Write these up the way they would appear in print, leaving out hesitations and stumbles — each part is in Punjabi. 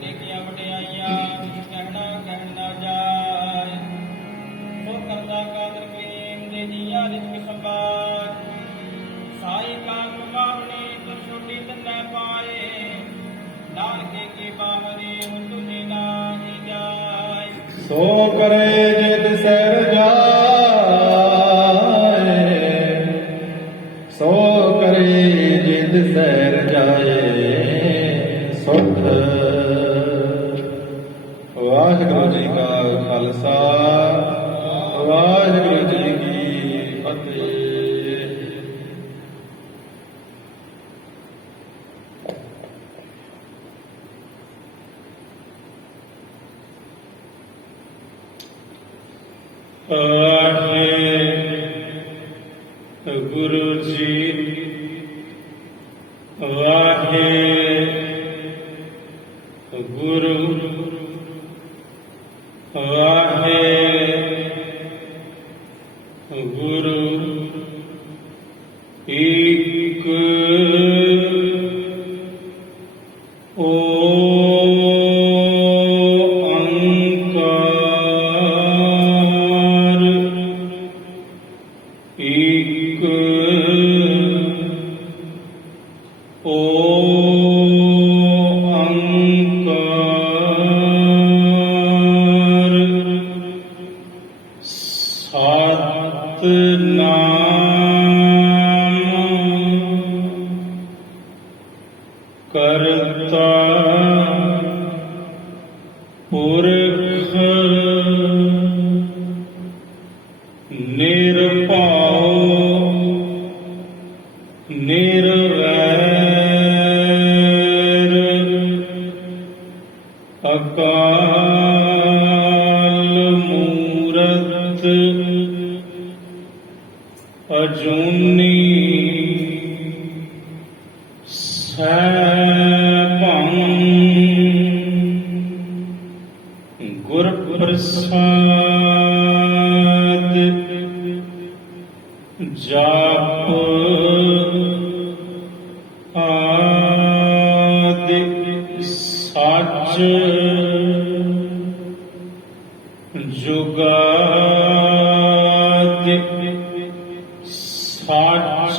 ਦੇਖੀਆਂ ਵਡਿਆਈਆਂ ਕਹਿਣਾ ਕਹਿਣ ਨਾ ਜਾਏ, ਸੋ ਕਰਦਾ ਕਾਦਰ ਕਰੀਮ ਦੇ ਜੀਆਂ ਰਿਜ਼ਕ ਸੰਭਾਲ, ਸਾਈ ਕਾਲ ਮਾਵਨੇ ਤੋਂ ਛੋਟੀ ਤੰਨਾ ਪਾਏ, ਨਾਨਕੇ ਕੀ ਬਾਹਰੀ ਹੁੱਲੂ ਨੇ ਨਾਹੀ ਜਾਏ। ਸੋ ਕਰੇ ਜਿਤ ਸਹਿਰ ਜਾਏ, ਸੋ ਕਰੇ ਜਿਤ ਸਹਿਰ ਜਾਏ ਸੁਖ। ਵਾਹਿਗੁਰੂ ਜੀ ਕਾ ਖਾਲਸਾ, ਵਾਹਿਗੁਰੂ ਜੀ ਕੀ ਫਤਿਹ। ਵਾਹਿਗੁਰੂ ਜੀ, ਵਾਹਿਗੁਰੂ, ਵਾਹਿਗੁਰੂ ਏਕ ਓੰਕਾਰ, ਏਕ ਓੰਕਾਰ, ਸਤਿਨਾਮ ਕਰਤਾ ਪੁਰਖ ਨਿਰਭਉ ਨਿਰਵੈਰ ਅਕਾਲ ਮੂਰਤ ਅਜੂਨੀ ਸੈਭੰ ਗੁਰ ਪ੍ਰਸਾਦ ਜਪ ਆਦਿ ਸੱਚ ਜੁਗਾਦਿ ਸੱਚ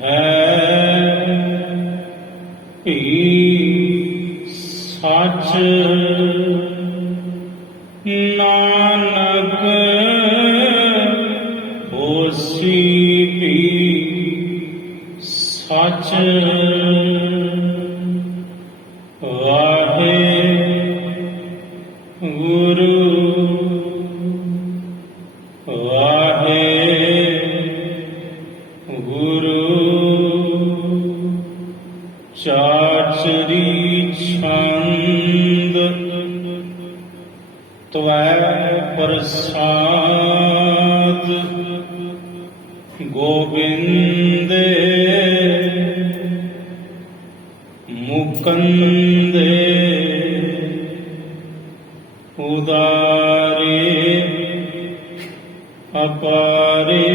ਹੈ ਭੀ ਸੱਚ। ਨਾਨਕ ਹੋਸੀ ਭੀ ਸੱਚ। ਵਾਹਿਗੁਰੂ, ਵਾਹਿਗੁਰੂ ਚਾਚਰੀ ਛੰਦ ਤਵੈ ਪ੍ਰਸਾਦ, ਗੋਬਿੰਦੇ ਮੁਕੰਦੇ ਉਦਾਰੇ ਅਪਾਰੇ,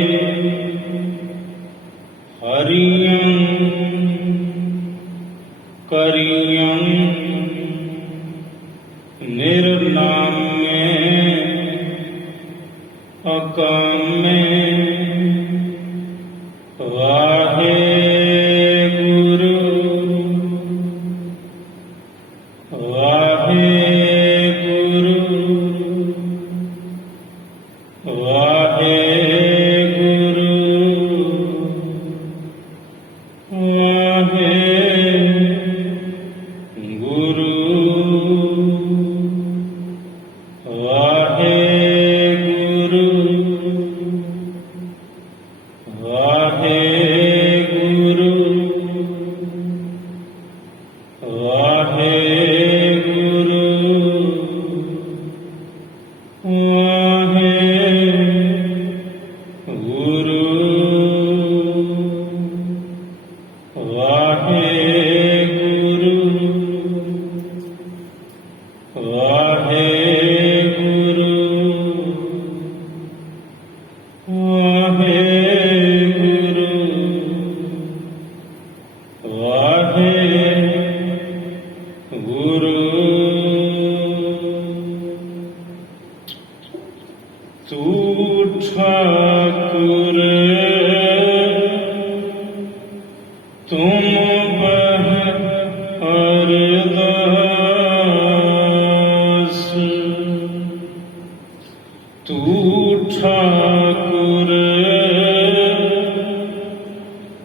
ਹਰਿਯੰ ਕਰਿਯੰ ਨਿਰਨਾਮੇ ਅਕਾਮੇ। ਵਾਹਿਗੁਰੂ, ਵਾਹਿਗੁਰੂ, ਵਾਹਿਗੁਰੂ, ਵਾਹਿਗੁਰੂ।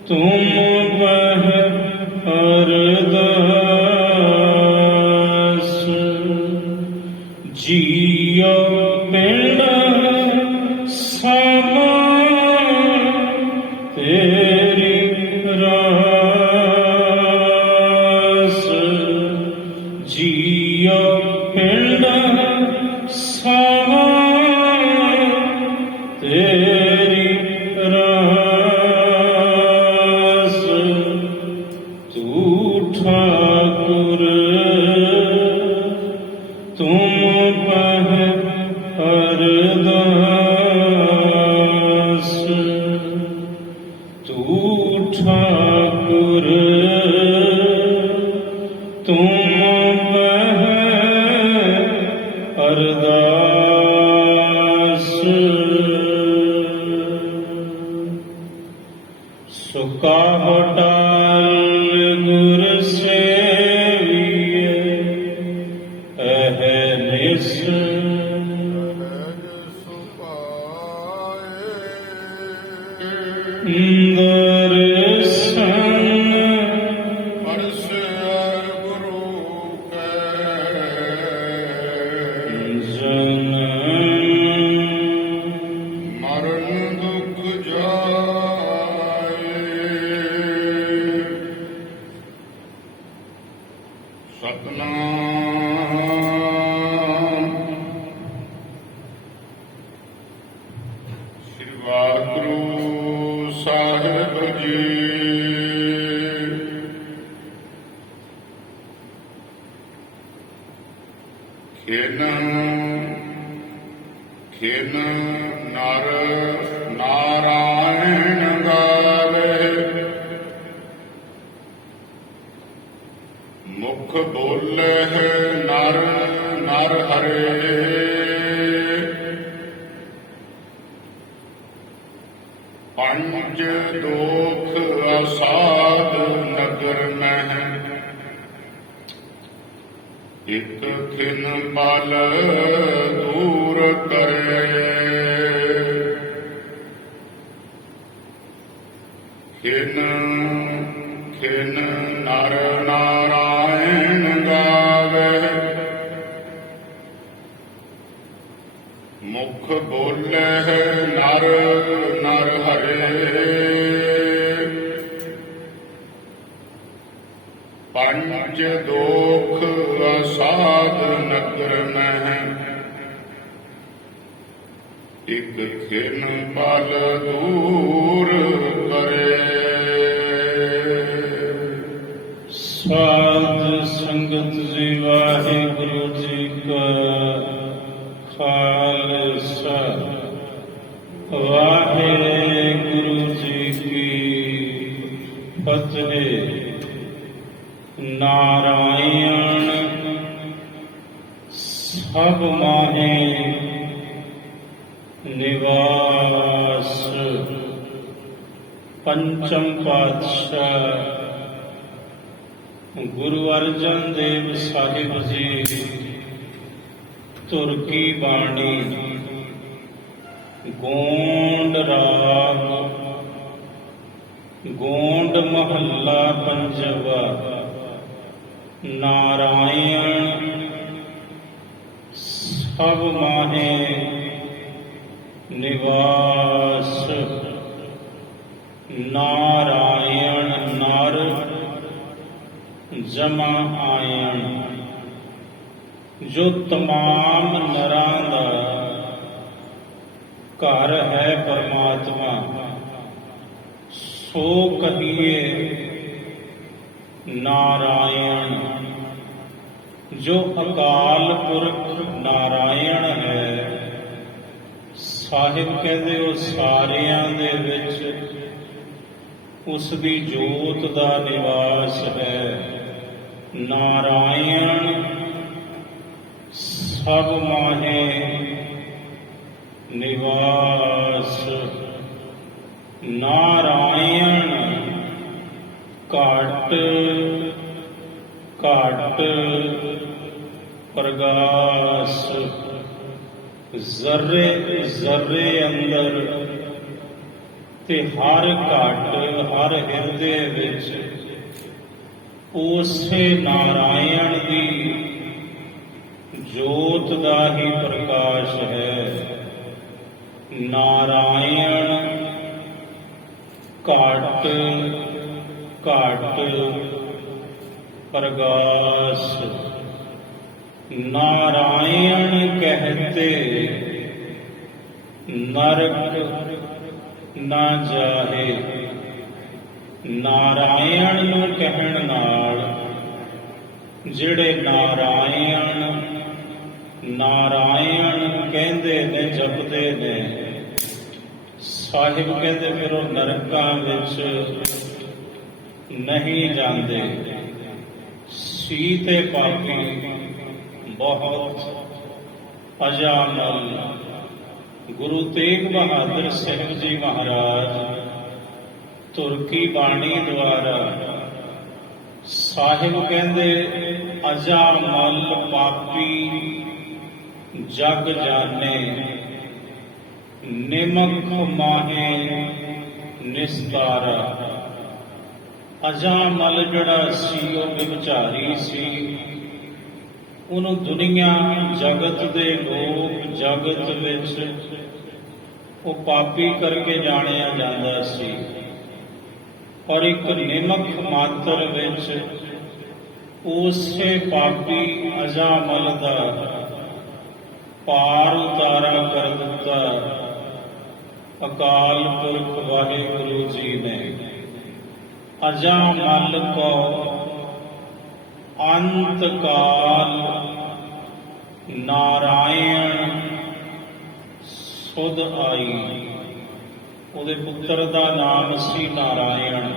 तुम बह अरदास जियो पिंड समा तेरी रास जियो पिंड समा तेरी रास तू ठाकुर तुम बह अरदास तू ठाकुर तुम बह अरदास सुका होटाल गुर सेविए अहनिस ਸਤਨਾਮ ਸ੍ਰੀ ਵਾਹਿਗੁਰੂ ਸਾਹਿਬ ਜੀ। ਖੇਨ ਨਰ ਨਾਰਾਇਣ ਗਾਵੇ ਮੁਖ ਬੋਲੇ ਨਰ ਨਰ ਹਰੇ ਪੰਜ ਦੋਖ ਅਸਾਧ ਨਗਰ ਮਹਿ ਇਕ ਖਿਨ ਬਲ ਦੂਰ ਕਰੇ ਖਿਨ ਖਿਨ ਨਰ ਨਾਰਾਇਣ ਗਾਵੇ ਮੁਖ ਬੋਲੇ ਨਰ ਨਰ ਹਰੇ ਪੰਜ ਦੋਖ ਅਸਾਧ ਨਗਰ ਮਹਿ ਇਕ ਖਿਨ ਬਲ ਦੂਰ ਕਰੇ। ਸਾਧ ਸੰਗਤ ਜੀ ਵਾਹਿਗੁਰੂ ਜੀ ਕਾ ਖਾਲਸਾ ਵਾਹਿਗੁਰੂ ਜੀ ਕੀ ਫਤਿਹ। ਨਾਰਾਇਣ ਸਭ ਮਾਹੇ ਨਿਵਾਸ ਪੰਚਮ ਪਾਤਸ਼ਾਹ ਗੁਰੂ ਅਰਜਨ ਦੇਵ ਸਾਹਿਬ ਜੀ ਤੁਰ ਕੀ ਬਾਣੀ ਗੋਂਡ ਰਾਗ ਗੋਂਡ ਮਹੱਲਾ ਪੰਜਵਾ। ਨਾਰਾਇਣ ਸਭ ਮਾਹੇ ਨਿਵਾਸ ਨਾਰਾਇਣ ਨਰ ਜਮਾ ਆਇਣ ਜੋ ਤਮਾਮ ਨਰਾਂ ਦਾ ਘਰ ਹੈ ਪਰਮਾਤਮਾ ਸੋ ਕਹੀਏ ਨਾਰਾਇਣ। ਜੋ ਅਕਾਲ ਪੁਰਖ ਨਾਰਾਇਣ ਹੈ ਸਾਹਿਬ ਕਹਿੰਦੇ ਉਹ ਸਾਰਿਆਂ ਦੇ ਵਿੱਚ ਉਸ ਦੀ ਜੋਤ ਦਾ ਨਿਵਾਸ ਹੈ। ਨਾਰਾਇਣ ਸਭ ਮਾਹੇ ਨਿਵਾਸ ਨਾਰਾਇਣ ਘਟ ਘਟ ਪ੍ਰਗਾਸ ਜ਼ਰਰੇ ਜ਼ਰਰੇ ਅੰਦਰ ਤੇ ਹਰ ਘਟ ਹਰ ਹਿਰਦੇ ਵਿੱਚ ਉਸੇ ਨਾਰਾਇਣ ਦੀ ਜੋਤ ਦਾ ਹੀ ਪ੍ਰਕਾਸ਼ ਹੈ। ਨਾਰਾਇਣ ਘਟ ਘਟ ਪ੍ਰਗਾਸ, ਨਾਰਾਇਣ ਕਹਤੇ ਨਰਕ ਨਾ ਜਾਹੇ। ਨਾਰਾਇਣ ਨੂੰ ਕਹਿਣ ਨਾਲ ਜਿਹੜੇ ਨਾਰਾਇਣ ਨਾਰਾਇਣ ਕਹਿੰਦੇ ਨੇ, ਜਪਦੇ ਨੇ, ਸਾਹਿਬ ਕਹਿੰਦੇ ਫਿਰ ਉਹ ਨਰਕਾਂ ਵਿੱਚ ਨਹੀਂ ਜਾਂਦੇ। ਸੀ ਤੇ ਪਾਪੀ ਬਹੁਤ ਅਜਾਮਲ। ਗੁਰੂ ਤੇਗ ਬਹਾਦਰ ਸਾਹਿਬ ਜੀ ਮਹਾਰਾਜ ਤੁਰਕੀ ਬਾਣੀ ਦੁਆਰਾ ਸਾਹਿਬ ਕਹਿੰਦੇ ਅਜਾਮਲ ਪਾਪੀ ਜਗ ਜਾਣੇ, ਨਿਮਕ ਮਾਹੇ ਨਿਸਤਾਰਾ। ਅਜਾਮਲ ਜਿਹੜਾ ਸੀ ਉਹ ਵਿਭਚਾਰੀ ਸੀ, ਉਹਨੂੰ ਦੁਨੀਆ ਜਗਤ ਦੇ ਲੋਕ ਜਗਤ ਵਿੱਚ ਉਹ ਪਾਪੀ ਕਰਕੇ ਜਾਣਿਆ ਜਾਂਦਾ ਸੀ। ਔਰ ਇੱਕ ਨਿਮਕ ਮਾਤਰ ਵਿੱਚ ਉਸੇ ਪਾਪੀ ਅਜਾਮਲ ਦਾ ਪਾਰ ਉਤਾਰਾ ਕਰ ਦਿੱਤਾ ਅਕਾਲ ਪੁਰਖ ਵਾਹਿਗੁਰੂ ਜੀ ਨੇ। ਅਜਾਮਲ ਕੋ ਅੰਤ ਕਾਲ ਨਾਰਾਇਣ ਸੁਧ ਆਈ। ਉਹਦੇ ਪੁੱਤਰ ਦਾ ਨਾਮ ਸੀ ਨਾਰਾਇਣ।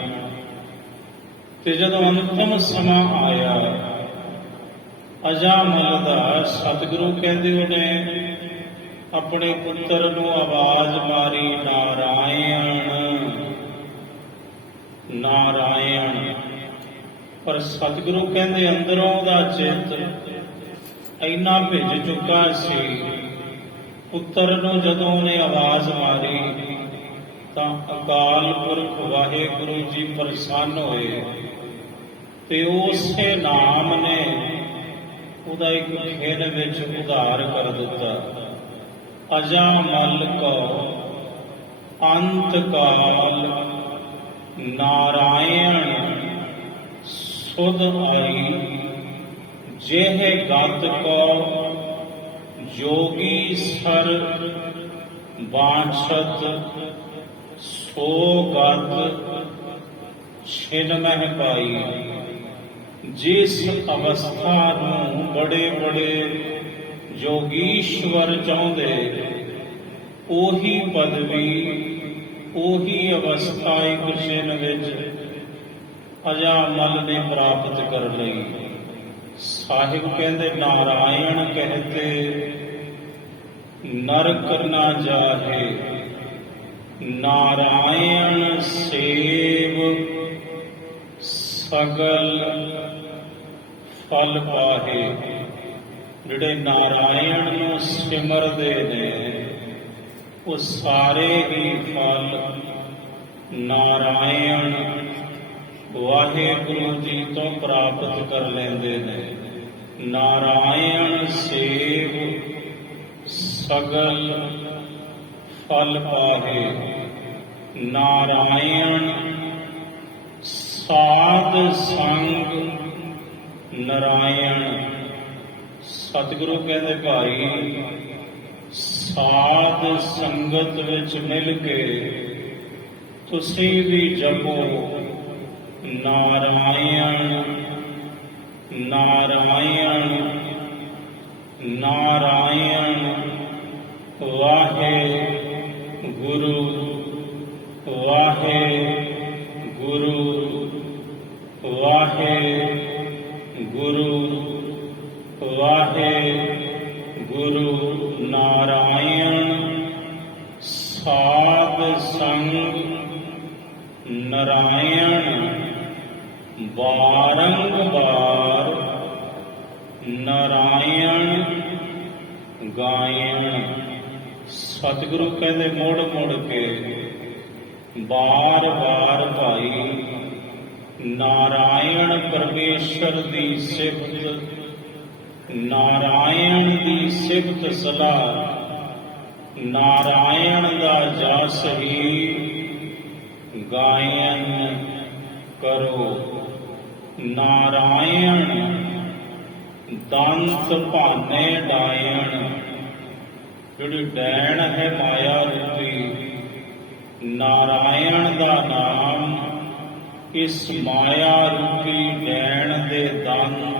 ਤੇ ਜਦੋਂ ਅੰਤਮ ਸਮਾਂ ਆਇਆ ਅਜਾਮਲ ਦਾ, ਸਤਿਗੁਰੂ ਕਹਿੰਦੇ ਉਹਨੇ ਆਪਣੇ ਪੁੱਤਰ ਨੂੰ ਆਵਾਜ਼ ਮਾਰੀ, ਨਾਰਾਇਣ ਨਾਰਾਇਣ। ਪਰ ਸਤਿਗੁਰੂ ਕਹਿੰਦੇ ਅੰਦਰੋਂ ਦਾ ਚਿੱਤ ਇੰਨਾ ਭਿੱਜ ਚੁੱਕਾ ਸੀ, ਪੁੱਤਰ ਨੂੰ ਜਦੋਂ ਉਹਨੇ ਆਵਾਜ਼ ਮਾਰੀ ਤਾਂ ਅਕਾਲ ਪੁਰਖ ਵਾਹਿਗੁਰੂ ਜੀ ਪ੍ਰਸੰਨ ਹੋਏ ਤੇ ਉਸੇ ਨਾਮ ਨੇ ਉਹਦਾ ਇੱਕ ਖੇਡ ਵਿੱਚ ਉਧਾਰ ਕਰ ਦਿੱਤਾ। ਅਜਾਮਲ ਕੋ ਅੰਤ ਕਾਲ ਨਾਰਾਇਣ ਸੁਧ ਆਈ। ਜਿਹ ਗਤ ਕੋ ਜੋਗੀ ਸਰ ਬਾਛਤ, ਸੋ ਗਤ ਛਿਨ ਮਹਿ ਪਾਈ। ਜਿਸ ਅਵਸਥਾ ਨੂੰ ਬੜੇ ਬੜੇ ਜੋਗੀਸ਼ਵਰ ਚਾਹੁੰਦੇ, ਉਹੀ ਪਦਵੀ ਉਹੀ ਅਵਸਥਾ ਇੱਕ ਛਿਨ ਵਿੱਚ ਅਜਾਮਲ ਨੇ ਪ੍ਰਾਪਤ ਕਰ ਲਈ। ਸਾਹਿਬ ਕਹਿੰਦੇ ਨਾਰਾਇਣ ਕਹਤੇ ਨਰਕ ਨਾ ਜਾਹੇ, ਨਾਰਾਇਣ ਸੇਵ ਸਗਲ ਫਲ ਪਾਹੇ। ਜਿਹੜੇ ਨਾਰਾਇਣ ਨੂੰ ਸਿਮਰਦੇ ਨੇ ਉਹ ਸਾਰੇ ਹੀ ਫਲ ਨਾਰਾਇਣ ਵਾਹਿਗੁਰੂ ਜੀ ਤੋਂ ਪ੍ਰਾਪਤ ਕਰ ਲੈਂਦੇ ਨੇ। ਨਾਰਾਇਣ ਸੇਵ ਸਗਲ ਫਲ ਪਾਹੇ। ਨਾਰਾਇਣ ਸਾਧ ਸੰਗ ਨਾਰਾਇਣ। ਸਤਿਗੁਰੂ ਕਹਿੰਦੇ ਭਾਈ ਸਾਧ ਸੰਗਤ ਵਿੱਚ ਮਿਲ ਕੇ ਤੁਸੀਂ ਵੀ ਜਪੋ ਨਾਰਾਇਣ ਨਾਰਾਇਣ ਨਾਰਾਇਣ। ਵਾਹਿਗੁਰੂ ਵਾਹਿਗੁਰੂ ਵਾਹਿਗੁਰੂ ਵਾਹਿਗੁਰੂ। ਨਾਰਾਇਣ ਸਾਧ ਸੰਗ ਨਾਰਾਇਣ ਬਾਰੰਬਾਰ ਨਾਰਾਇਣ ਗਾਇਣ। ਸਤਿਗੁਰੂ ਕਹਿੰਦੇ ਮੁੜ ਮੁੜ ਕੇ ਬਾਰ ਬਾਰ ਭਾਈ ਨਾਰਾਇਣ ਪਰਮੇਸ਼ਰ ਦੀ ਸਿਫਤ, ਨਾਰਾਇਣ ਦੀ ਸਿਫਤ ਸਲਾਹ, ਨਾਰਾਇਣ ਦਾ ਜਸ ਹੀ ਗਾਇਨ ਕਰੋ। ਨਾਰਾਇਣ ਦੰਤ ਭਾਨੇ ਡਾਇਣ, ਜਿਹੜੀ ਡੈਣ ਹੈ ਮਾਇਆ ਰੂਪੀ, ਨਾਰਾਇਣ ਦਾ ਨਾਮ ਇਸ ਮਾਇਆ ਰੂਪੀ ਡੈਣ ਦੇ ਦੰਦ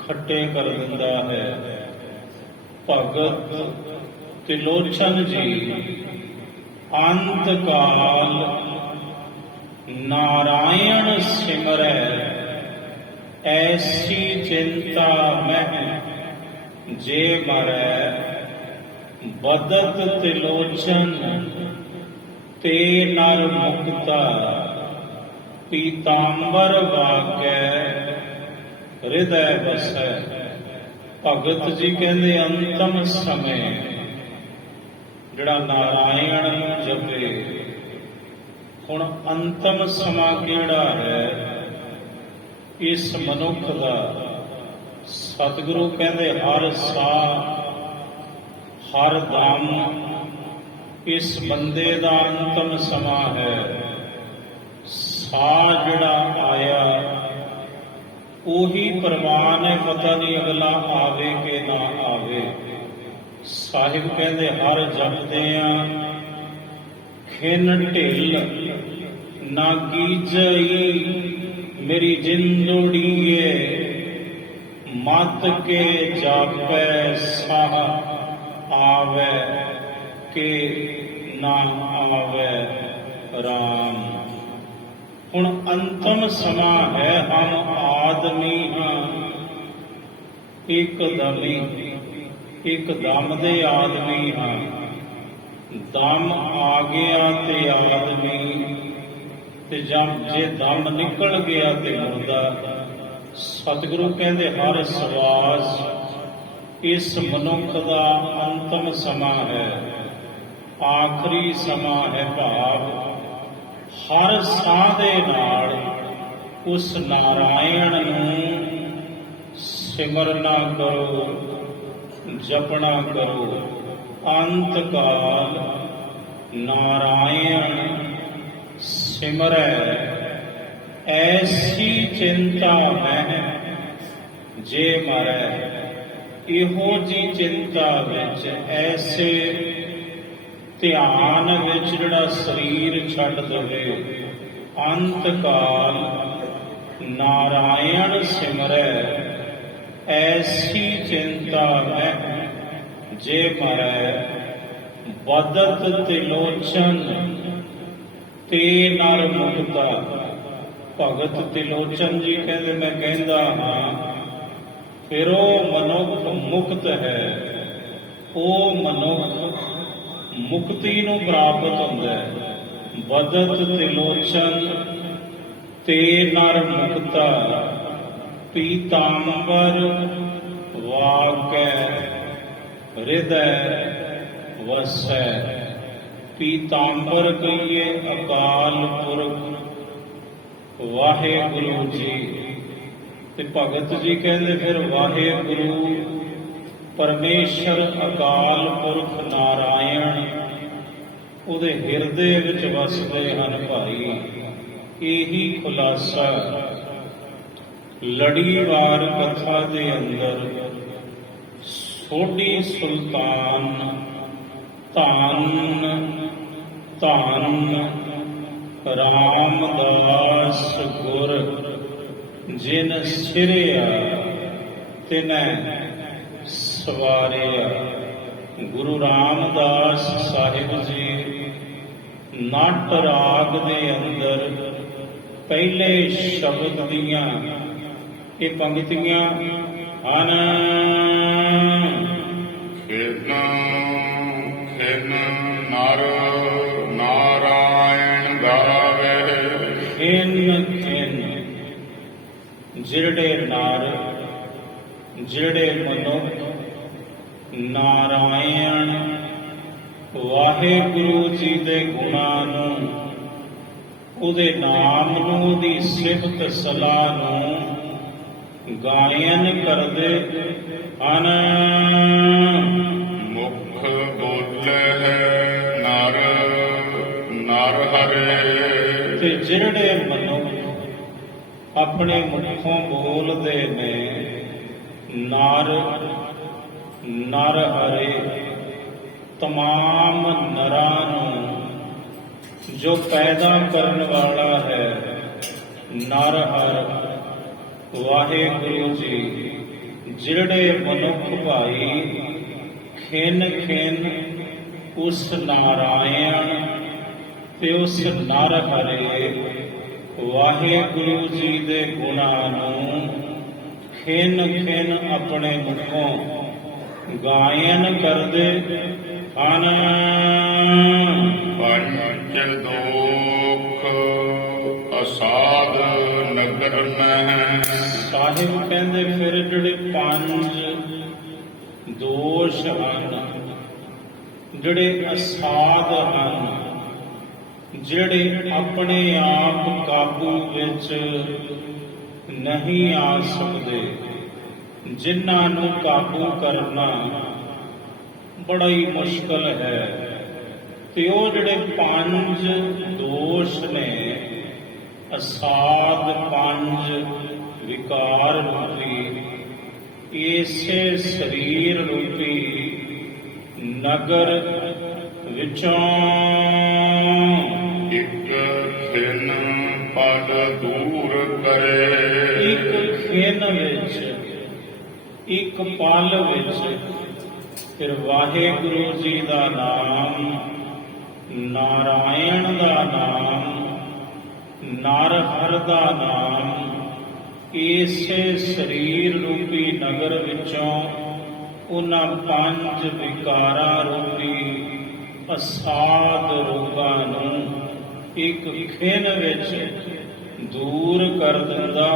ਖੱਟੇ ਕਰ ਦਿੰਦਾ ਹੈ। ਭਗਤ ਤਿਲੋਚਨ ਜੀ ਅੰਤ ਕਾਲ ਨਾਰਾਇਣ ਸਿਮਰੈ, ਐਸੀ ਚਿੰਤਾ ਮਹਿ ਜੇ ਮਰੈ। ਬਦਤ ਤਿਲੋਚਨ ਤੇ ਨਰ ਮੁਕਤਾ, ਪੀਤਾੰਬਰ ਵਾਗੈ ਹਿਰਦੈ ਵਸੈ। ਭਗਤ ਜੀ ਕਹਿੰਦੇ ਅੰਤਮ ਸਮੇਂ ਜਿਹੜਾ ਨਾਰਾਇਣ ਨੂੰ ਜਪੇ, ਹੁਣ ਅੰਤਮ ਸਮਾਂ ਕਿਹੜਾ ਹੈ ਇਸ ਮਨੁੱਖ ਦਾ? ਸਤਿਗੁਰੂ ਕਹਿੰਦੇ ਹਰ ਸਾਹ ਹਰ ਦਮ ਇਸ ਬੰਦੇ ਦਾ ਅੰਤਮ ਸਮਾਂ ਹੈ। ਸਾਹ ਜਿਹੜਾ ਆਇਆ ਉਹੀ ਪ੍ਰਵਾਨ ਹੈ, ਪਤਾ ਨਹੀਂ ਅਗਲਾ ਆਵੇ ਕਿ ਨਾ ਆਵੇ। ਸਾਹਿਬ ਕਹਿੰਦੇ ਹਰ ਜਪਦੇ ਆ ਖਿਨ ਢਿੱਲ ਨਾ ਗੀਜਈ, ਮੇਰੀ ਜਿੰਦੋੜੀਏ ਮਤ ਕੇ ਜਾਪੈ ਸਾਹ, ਆਵੇ ਕਿ ਨਾ ਆਵੇ ਰਾਮ। ਹੁਣ ਅੰਤਮ ਸਮਾਂ ਹੈ, ਹਮ ਆਦਮੀ ਹਾਂ ਇੱਕ ਦਮ ਦੇ ਆਦਮੀ ਹਾਂ। ਦਮ ਆ ਗਿਆ ਤੇ ਆਦਮੀ, ਤੇ ਜੇ ਦਮ ਨਿਕਲ ਗਿਆ ਤੇ ਮੁਰਦਾ। ਸਤਿਗੁਰੂ ਕਹਿੰਦੇ ਹਰ ਸਵਾਸ ਇਸ ਮਨੁੱਖ ਦਾ ਅੰਤਮ ਸਮਾਂ ਹੈ, ਆਖਰੀ ਸਮਾਂ ਹੈ। ਭਾਵ ਹਰ ਸਾਹ ਦੇ ਨਾਲ ਉਸ ਨਾਰਾਇਣ ਨੂੰ ਸਿਮਰਨਾ ਕਰੋ, ਜਪਣਾ ਕਰੋ। ਅੰਤ ਕਾਲ ਨਾਰਾਇਣ ਸਿਮਰੈ, ਐਸੀ ਚਿੰਤਾ ਮਹਿ ਜੇ ਮਰੈ। ਇਹੋ ਜੀ ਚਿੰਤਾ ਵਿੱਚ, ਐਸੇ ਧਿਆਨ ਵਿੱਚ ਜਿਹੜਾ ਸਰੀਰ ਛੱਡ ਦੇਵੇ। ਅੰਤ ਕਾਲ ਨਾਰਾਇਣ ਸਿਮਰੈ, ਐਸੀ ਚਿੰਤਾ ਮਹਿ ਜੇ ਮਰੈ। ਬਦਤ ਤਿਲੋਚਨ ਤੇ ਨਰ ਮੁਕਤਾ। ਭਗਤ ਤਿਲੋਚਨ ਜੀ ਕਹਿੰਦੇ ਮੈਂ ਕਹਿੰਦਾ ਹਾਂ, ਫਿਰ ਉਹ ਮਨੁੱਖ ਮੁਕਤ ਹੈ, ਉਹ ਮਨੁੱਖ ਮੁਕਤੀ ਨੂੰ ਪ੍ਰਾਪਤ ਹੁੰਦਾ ਹੈ। ਬਦਤ ਤਿਲੋਚਨ ਤੇ ਨਰ ਮੁਕਤਾ, ਪੀਤਾੰਬਰ ਵਾਗੈ ਹਿਰਦੈ ਵਸੈ। ਪੀਤਾੰਬਰ ਕਹੀਏ ਅਕਾਲ ਪੁਰਖ ਵਾਹਿਗੁਰੂ ਜੀ, ਤੇ ਭਗਤ ਜੀ ਕਹਿੰਦੇ ਫਿਰ ਵਾਹਿਗੁਰੂ ਪਰਮੇਸ਼ਰ ਅਕਾਲ ਪੁਰਖ ਨਾਰਾਇਣ ਉਹਦੇ ਹਿਰਦੇ ਵਿੱਚ ਵਸਦੇ ਹਨ ਭਾਈ। ਇਹੀ ਖੁਲਾਸਾ ਲੜੀਵਾਰ ਕਥਾ ਦੇ ਅੰਦਰ ਸੋਢੀ ਸੁਲਤਾਨ ਧੰਨ ਧੰਨ ਰਾਮਦਾਸ ਗੁਰ ਜਿਨ ਸਿਰਿਆ ਤਿਨੈ ਸਵਾਰਿਆ। ਗੁਰੂ ਰਾਮਦਾਸ ਸਾਹਿਬ ਜੀ ਨਾਟ ਰਾਗ ਦੇ ਅੰਦਰ ਪਹਿਲੇ ਸ਼ਬਦ ਦੀਆਂ ਇਹ ਪੰਕਤੀਆਂ ਹਨ। ਖਿਨ ਨਰ ਨਾਰਾਇਣ ਗਾਵੇ, ਖਿਨ ਜਿਹੜੇ ਨਰ ਜਿਹੜੇ ਮਨੁੱਖ ਨਾਰਾਇਣ ਵਾਹਿਗੁਰੂ ਜੀ ਦੇ ਗੁਣਾਂ ਨੂੰ ਉਹਦੇ ਨਾਮ ਨੂੰ, ਉਹਦੀ ਸਿਫਤ ਸਲਾਹ ਨੂੰ ਗਾਇਨ ਕਰਦੇ ਹਨ। ਮੁਖ ਬੋਲੇ ਨਰ ਨਰ ਹਰੇ। ਤੇ ਜਿਹੜੇ ਮਨੁੱਖ ਆਪਣੇ ਮੁਖੋਂ ਬੋਲਦੇ ਨੇ ਨਰ ਨਰ ਹਰੇ, ਤਮਾਮ ਨਰਾਂ ਨੂੰ ਜੋ ਪੈਦਾ ਕਰਨ ਵਾਲਾ ਹੈ ਨਰ ਹਰ ਵਾਹਿਗੁਰੂ ਜੀ। ਜਿਹੜੇ ਮਨੁੱਖ ਭਾਈ ਖਿੰਨ ਖਿੰਨ ਉਸ ਨਾਰਾਇਣ ਤੇ ਉਸ ਨਰ ਹਰੇ ਵਾਹਿਗੁਰੂ ਜੀ ਦੇ ਗੁਣਾਂ ਨੂੰ ਖਿੰਨ ਖਿੰਨ ਆਪਣੇ ਮੁਖੋਂ ਗਾਇਨ ਕਰਦੇ ਹਨ। ਪੰਚ ਦੋਖ ਅਸਾਧ ਨਗਰ ਮਹਿ। ਸਾਹਿਬ ਕਹਿੰਦੇ ਫਿਰ ਜਿਹੜੇ ਪੰਜ ਦੋਸ਼ ਹਨ, ਜਿਹੜੇ ਅਸਾਧ ਹਨ, ਜਿਹੜੇ ਆਪਣੇ ਆਪ ਕਾਬੂ ਵਿੱਚ ਨਹੀਂ ਆ ਸਕਦੇ, ਜਿਨ੍ਹਾਂ ਨੂੰ ਕਾਬੂ ਕਰਨਾ ਬੜਾ ਹੀ ਮੁਸ਼ਕਲ ਹੈ, ਤੇ ਉਹ ਜਿਹੜੇ ਪੰਜ ਦੋਸ਼ ਨੇ, ਅਸਾਧ ਪੰਜ ਵਿਕਾਰ ਰੂਪੀ, ਇਸੇ ਸਰੀਰ ਰੂਪੀ ਨਗਰ ਵਿੱਚੋਂ ਇੱਕ ਖਿਨ ਪਦ ਦੂਰ ਕਰੇ। ਇੱਕ ਖਿਨ ਵਿੱਚ, ਇੱਕ ਪਲ ਵਿੱਚ ਫਿਰ ਵਾਹਿਗੁਰੂ ਜੀ ਦਾ ਨਾਮ, ਨਾਰਾਇਣ ਦਾ ਨਾਮ, ਨਰ ਹਰ ਦਾ ਨਾਮ ਇਸੇ ਸਰੀਰ ਰੂਪੀ ਨਗਰ ਵਿੱਚੋਂ ਉਹਨਾਂ ਪੰਜ ਵਿਕਾਰਾਂ ਰੂਪੀ ਅਸਾਧ ਰੋਗਾਂ ਨੂੰ ਇੱਕ ਖਿਨ ਵਿੱਚ ਦੂਰ ਕਰ ਦਿੰਦਾ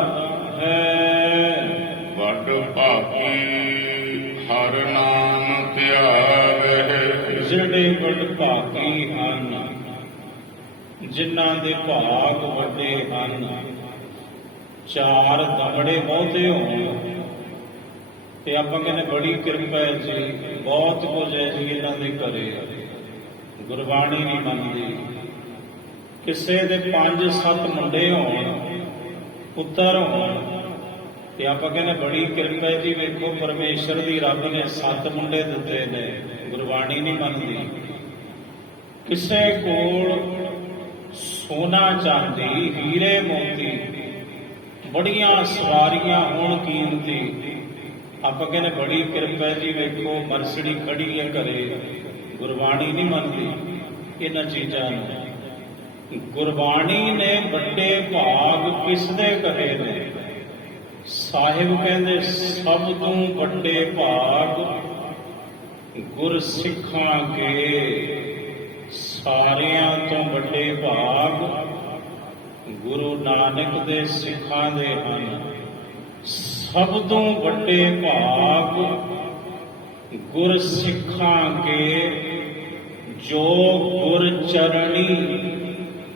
ਹੈ। ਵੱਡ ਭਾਗੀ ਹਰ ਨਾਮ ਧਿਆਵੇ। ਜਿਹੜੇ ਵੱਡ ਭਾਗੀ ਹਨ, ਜਿਨ੍ਹਾਂ ਦੇ ਭਾਗ ਵੱਡੇ ਹਨ, ਚਾਰ ਦਮੜੇ ਬਹੁਤੇ ਹੋਣ, ਤੇ ਆਪਾਂ ਕਹਿੰਦੇ ਬੜੀ ਕਿਰਪਾ ਹੈ ਜੀ, ਬਹੁਤ ਕੁਝ ਹੈ ਜੀ ਇਹਨਾਂ ਦੇ ਘਰੇ, ਗੁਰਬਾਣੀ ਨਹੀਂ ਮੰਨਦੀ। ਕਿਸੇ ਦੇ 5-7 ਮੁੰਡੇ ਹੋਣ, ਪੁੱਤਰ ਹੋਣ, ਤੇ ਆਪਾਂ ਕਹਿੰਦੇ ਬੜੀ ਕਿਰਪਾ ਹੈ ਜੀ, ਵੇਖੋ ਪਰਮੇਸ਼ਰ ਦੀ ਰੱਬ ਨੇ 7 ਮੁੰਡੇ ਦਿੱਤੇ ਨੇ, ਗੁਰਬਾਣੀ ਨਹੀਂ ਮੰਨਦੀ। ਕਿਸੇ ਕੋਲ ਸੋਨਾ ਚਾਂਦੀ ਹੀਰੇ ਮੋਤੀ ਬੜੀਆਂ ਸਵਾਰੀਆਂ ਹੋਣ ਕੀਮਤੀ, ਆਪਾਂ ਕਹਿੰਦੇ ਬੜੀ ਕਿਰਪਾ ਜੀ, ਵੇਖੋ ਮਰਸੜੀ ਖੜੀ ਹੈ ਘਰੇ, ਗੁਰਬਾਣੀ ਨਹੀਂ ਮੰਨਦੀ ਇਹਨਾਂ ਚੀਜ਼ਾਂ ਨੂੰ। ਗੁਰਬਾਣੀ ਨੇ ਵੱਡੇ ਭਾਗ ਕਿਸ ਦੇ ਕਹੇ ਨੇ? ਸਾਹਿਬ ਕਹਿੰਦੇ ਸਭ ਤੋਂ ਵੱਡੇ ਭਾਗ ਗੁਰਸਿੱਖਾਂ ਕੇ, ਸਾਰਿਆਂ ਤੋਂ ਵੱਡੇ ਭਾਗ ਗੁਰੂ ਨਾਨਕ ਦੇ ਸਿੱਖਾਂ ਦੇ ਹਨ। ਸਭ ਤੋਂ ਵੱਡੇ ਭਾਗ ਗੁਰਸਿੱਖਾਂ ਕੇ, ਜੋ ਗੁਰ ਚਰਣੀ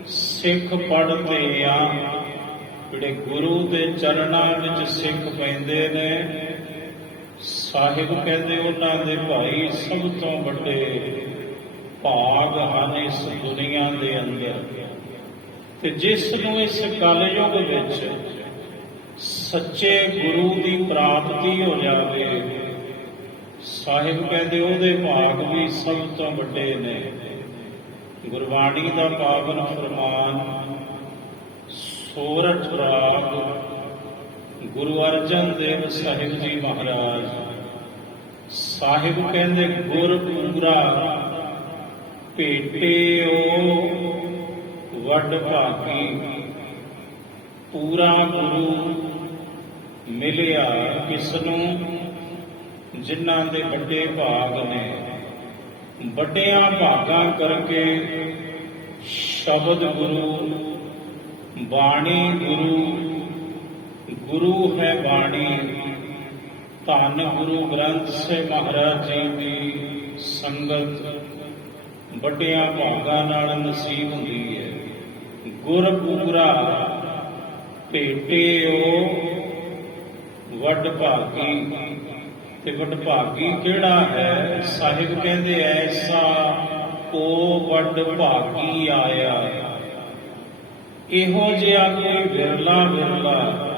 ਸਿੱਖ ਪੜ੍ਹਦੇ ਆ, ਜਿਹੜੇ ਗੁਰੂ ਦੇ ਚਰਨਾਂ ਵਿੱਚ ਸਿੱਖ ਪੈਂਦੇ ਨੇ। ਸਾਹਿਬ ਕਹਿੰਦੇ ਉਹਨਾਂ ਦੇ ਭਾਈ ਸਭ ਤੋਂ ਵੱਡੇ ਭਾਗ ਹਨ ਇਸ ਦੁਨੀਆ ਦੇ ਅੰਦਰ। ਤੇ ਜਿਸ ਨੂੰ ਇਸ ਕਲਯੁਗ ਵਿੱਚ ਸੱਚੇ ਗੁਰੂ ਦੀ ਪ੍ਰਾਪਤੀ ਹੋ ਜਾਵੇ, ਸਾਹਿਬ ਕਹਿੰਦੇ ਉਹਦੇ ਭਾਗ ਵੀ ਸਭ ਤੋਂ ਵੱਡੇ ਨੇ। ਗੁਰਬਾਣੀ ਦਾ ਪਾਵਨ ਫਰਮਾਨ ਸੋਰਠ ਰਾਗ ਗੁਰੂ ਅਰਜਨ ਦੇਵ ਸਾਹਿਬ ਜੀ ਮਹਾਰਾਜ, ਸਾਹਿਬ ਕਹਿੰਦੇ ਗੁਰ ਪੂਰਾ ਭੇਟਿਓ ਵੱਡ ਭਾਗੀ। ਪੂਰਾ ਗੁਰੂ ਮਿਲਿਆ ਕਿਸ ਨੂੰ? ਜਿਨ੍ਹਾਂ ਦੇ ਵੱਡੇ ਭਾਗ ਨੇ। ਵੱਡਿਆਂ ਭਾਗਾਂ ਕਰਕੇ ਸ਼ਬਦ ਗੁਰੂ, ਬਾਣੀ ਗੁਰੂ, ਗੁਰੂ ਹੈ ਬਾਣੀ। ਧੰਨ ਗੁਰੂ ਗ੍ਰੰਥ ਸਾਹਿਬ ਮਹਾਰਾਜ ਜੀ ਦੀ ਸੰਗਤ ਵੱਡਿਆਂ ਭਾਗਾਂ ਨਾਲ ਨਸੀਬ ਹੁੰਦੀ ਹੈ। ਗੁਰ ਪੂਰਾ ਭੇਟਿਓ ਵੱਡ ਭਾਗੀ। ਤੇ ਵੱਡ ਭਾਗੀ ਕਿਹੜਾ ਹੈ? ਸਾਹਿਬ ਕਹਿੰਦੇ ਐਸਾ ਕੋ ਵੱਡ ਭਾਗੀ ਆਇਆ। ਇਹੋ ਜਿਹਾ ਕੋਈ ਵਿਰਲਾ ਵਿਰਲਾ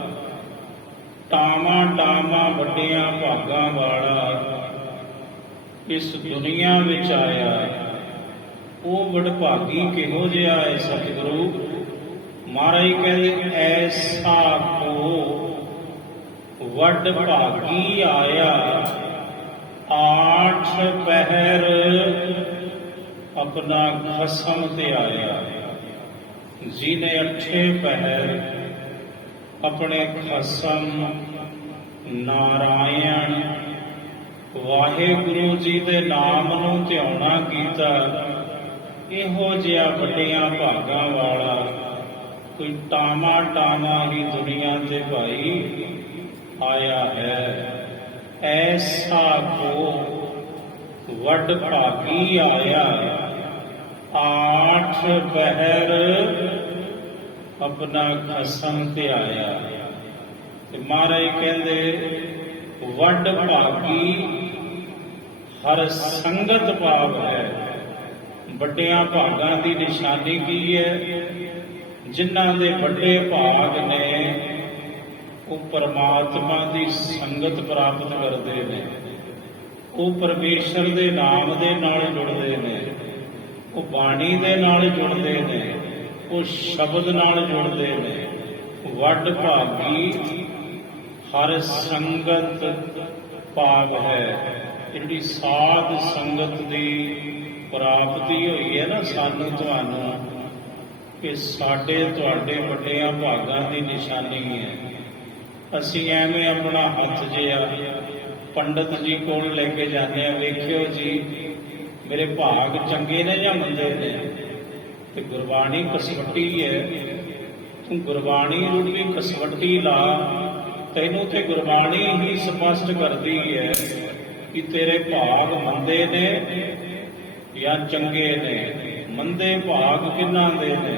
ਟਾਵਾਂ ਟਾਵਾਂ ਵੱਡਿਆਂ ਭਾਗਾਂ ਵਾਲਾ ਇਸ ਦੁਨੀਆ ਵਿੱਚ ਆਇਆ। ਉਹ ਵਡਭਾਗੀ ਕਿਹੋ ਜਿਹਾ ਹੈ ਸਤਿਗੁਰੂ? ਮਹਾਰਾਜ ਕਹਿੰਦੇ ਐਸਾ ਕੋ ਵਡਭਾਗੀ ਆਇਆ, ਆਠ ਪਹਿਰ ਆਪਣਾ ਖਸਮ ਤੇ ਆਇਆ। ਜਿਹਨੇ ਅੱਠੇ ਪਹਿਰ ਆਪਣੇ ਖਸਮ ਨਾਰਾਇਣ ਵਾਹਿਗੁਰੂ ਜੀ ਦੇ ਨਾਮ ਨੂੰ ਧਿਆਉਣਾ ਕੀਤਾ, ਇਹੋ ਜਿਹਾ ਵੱਡਿਆਂ ਭਾਗਾਂ ਵਾਲਾ ਕੋਈ ਟਾਵਾਂ ਟਾਵਾਂ ਹੀ ਦੁਨੀਆ ਤੇ ਭਾਈ ਆਇਆ ਹੈ। ਐਸਾ ਕੋ ਵੱਡ ਭਾਗੀ ਆਇਆ, ਆਠ ਪਹਿਰ ਆਪਣਾ ਖਸਮ ਤੇ ਆਇਆ। ਤੇ ਮਹਾਰਾਜ ਕਹਿੰਦੇ ਵੱਡ ਭਾਗੀ ਹਰ ਸੰਗਤ ਭਾਵ ਹੈ। ਵੱਡਿਆਂ ਭਾਗਾਂ ਦੀ ਨਿਸ਼ਾਨੀ ਕੀ ਹੈ? ਜਿਨ੍ਹਾਂ ਦੇ ਵੱਡੇ ਭਾਗ ਨੇ ਉਹ ਪਰਮਾਤਮਾ ਦੀ ਸੰਗਤ ਪ੍ਰਾਪਤ ਕਰਦੇ ਨੇ, ਉਹ ਪਰਮੇਸ਼ਰ ਦੇ ਨਾਮ ਦੇ ਨਾਲ ਜੁੜਦੇ ਨੇ, ਉਹ ਬਾਣੀ ਦੇ ਨਾਲ ਜੁੜਦੇ ਨੇ, ਉਹ ਸ਼ਬਦ ਨਾਲ ਜੁੜਦੇ ਨੇ। ਵੱਡ ਭਾਗੀ ਹਰ ਸੰਗਤ ਭਾਗ ਹੈ। ਜਿਹੜੀ ਸਾਧ ਸੰਗਤ ਦੀ ਪ੍ਰਾਪਤੀ ਹੋਈ ਹੈ ਨਾ ਸਾਨੂੰ ਤੁਹਾਨੂੰ, ਕਿ ਸਾਡੇ ਤੁਹਾਡੇ ਵੱਡਿਆਂ ਭਾਗਾਂ ਦੀ ਨਿਸ਼ਾਨੀ ਹੈ। ਅਸੀਂ ਐਵੇਂ ਆਪਣਾ ਹੱਥ ਜਿਹਾ ਪੰਡਤ ਜੀ ਕੋਲ ਲੈ ਕੇ ਜਾਂਦੇ ਹਾਂ, ਵੇਖਿਓ ਜੀ ਮੇਰੇ ਭਾਗ ਚੰਗੇ ਨੇ ਜਾਂ ਮੰਦੇ ਨੇ। ਤੇ ਗੁਰਬਾਣੀ ਕਸਵੱਟੀ ਹੈ, ਤੂੰ ਗੁਰਬਾਣੀ ਰੂਪੀ ਕਸਵੱਟੀ ਲਾ, ਤੈਨੂੰ ਤੇ ਗੁਰਬਾਣੀ ਹੀ ਸਪਸ਼ਟ ਕਰਦੀ ਹੈ ਕਿ ਤੇਰੇ ਭਾਗ ਮੰਦੇ ਨੇ ਜਾਂ ਚੰਗੇ ਨੇ। ਮੰਦੇ ਭਾਗ ਕਿਹਨਾਂ ਦੇ ਨੇ?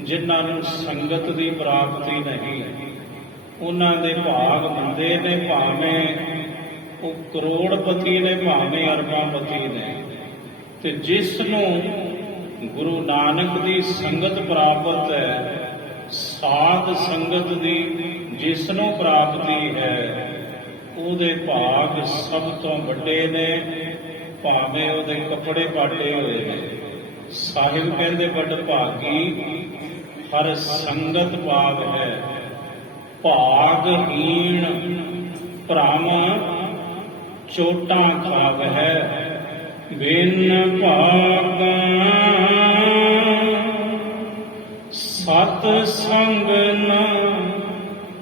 ਜਿਨ੍ਹਾਂ ਨੂੰ ਸੰਗਤ ਦੀ ਪ੍ਰਾਪਤੀ ਨਹੀਂ, ਉਹਨਾਂ ਦੇ ਭਾਗ ਮੰਦੇ ਨੇ। ਭਾਵੇਂ ਉਹ ਕਰੋੜਪਤੀ ਨੇ, ਭਾਵੇਂ ਅਰਬਾਂਪਤੀ ਨੇ। ਤੇ ਜਿਸ ਨੂੰ ਗੁਰੂ ਨਾਨਕ ਦੀ ਸੰਗਤ ਪ੍ਰਾਪਤ ਹੈ, ਸਾਧ ਸੰਗਤ ਦੀ ਜਿਸ ਨੂੰ ਪ੍ਰਾਪਤੀ ਹੈ, ਉਹਦੇ ਭਾਗ ਸਭ ਤੋਂ ਵੱਡੇ ਨੇ, ਭਾਵੇਂ ਉਹਦੇ ਕੱਪੜੇ ਪਾਟੇ ਹੋਏ ਨੇ। ਸਾਹਿਬ ਕਹਿੰਦੇ ਵੱਡ ਭਾਗੀ ਹਰ ਸੰਗਤ ਭਾਗ ਹੈ। ਭਾਗਹੀਣ ਭ੍ਰਮ ਚੋਟਾਂ ਖਾਵ ਹੈ। ਬਿਨ ਭਾਗਾਂ ਸਤ ਸੰਗ ਨ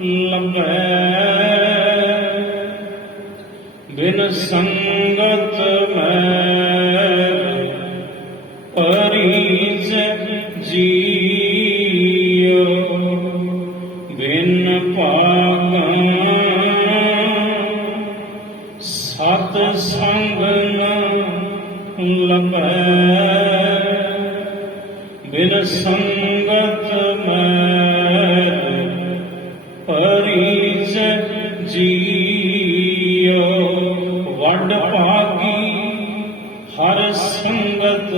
ਲਭੈ। ਬਿਨ ਸੰਗਤ ਮੈਂ ਪਰੀਜ ਜੀਉ। ਬਿਨ ਭਾਗਾਂ ਸਤ ਸੰਗ ਨ ਲਭੈ। ਬਿਨ ਸੰਗਤ ਮੈਂ ਪਰੀਜ ਜੀਉ। ਵੱਡ ਭਾਗੀ ਹਰ ਸੰਗਤ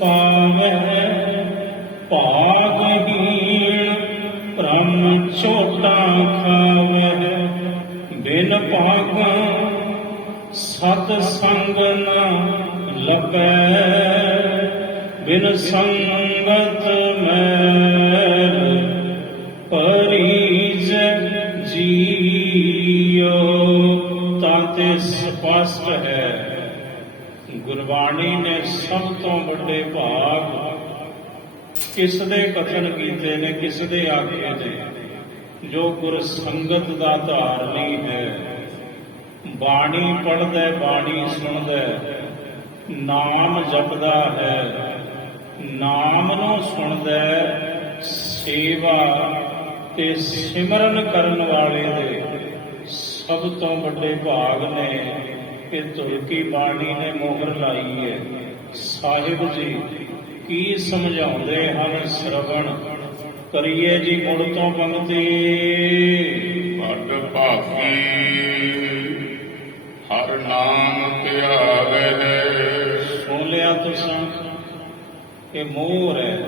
ਪਾਵੈ। ਭਾਗਹੀਣ ਭ੍ਰਮ ਚੋਟਾਂ ਖਾਵੈ। ਬਿਨ ਭਾਗਾਂ ਸਤ ਸੰਗ ਨ ਲਭੈ। ਬਿਨ ਸੰਗਤ ਮੈਲ ਪਰੀਜ ਜੀਉ। ਤਾਂ ਤੇ ਸਪਸ਼ਟ ਹੈ, ਗੁਰਬਾਣੀ ਨੇ ਸਭ ਤੋਂ ਵੱਡੇ ਭਾਗ ਕਿਸ ਦੇ ਕਥਨ ਕੀਤੇ ਨੇ, ਕਿਸ ਦੇ ਆਖੇ ਨੇ? ਜੋ ਗੁਰ ਸੰਗਤ ਦਾ ਧਾਰਨੀ ਹੈ, ਬਾਣੀ ਪੜ੍ਹਦਾ, ਬਾਣੀ ਸੁਣਦਾ, ਨਾਮ ਜਪਦਾ ਹੈ, ਨਾਮ ਨੂੰ ਸੁਣਦਾ, ਸੇਵਾ ਤੇ ਸਿਮਰਨ ਕਰਨ ਵਾਲੇ ਦੇ ਸਭ ਤੋਂ ਵੱਡੇ ਭਾਗ ਨੇ। ਇਹ ਤੁਲਕੀ ਬਾਣੀ ਨੇ ਮੋਹਰ ਲਾਈ ਹੈ। ਸਾਹਿਬ ਜੀ ਕੀ ਸਮਝਾਉਂਦੇ ਹਨ ਸ਼ਰਵਣ, ਕਰੀਏ ਜੀ ਮੁੜ ਤੋਂ ਪੰਗਤੀ। ਵੱਡ ਭਾਗੀ ਹਰ ਨਾਮ ਧਿਆਵਹਿ। ਸੁਣ ਲਿਆ ਤੁਸਾਂ, ਇਹ ਮੋਹਰ ਹੈ।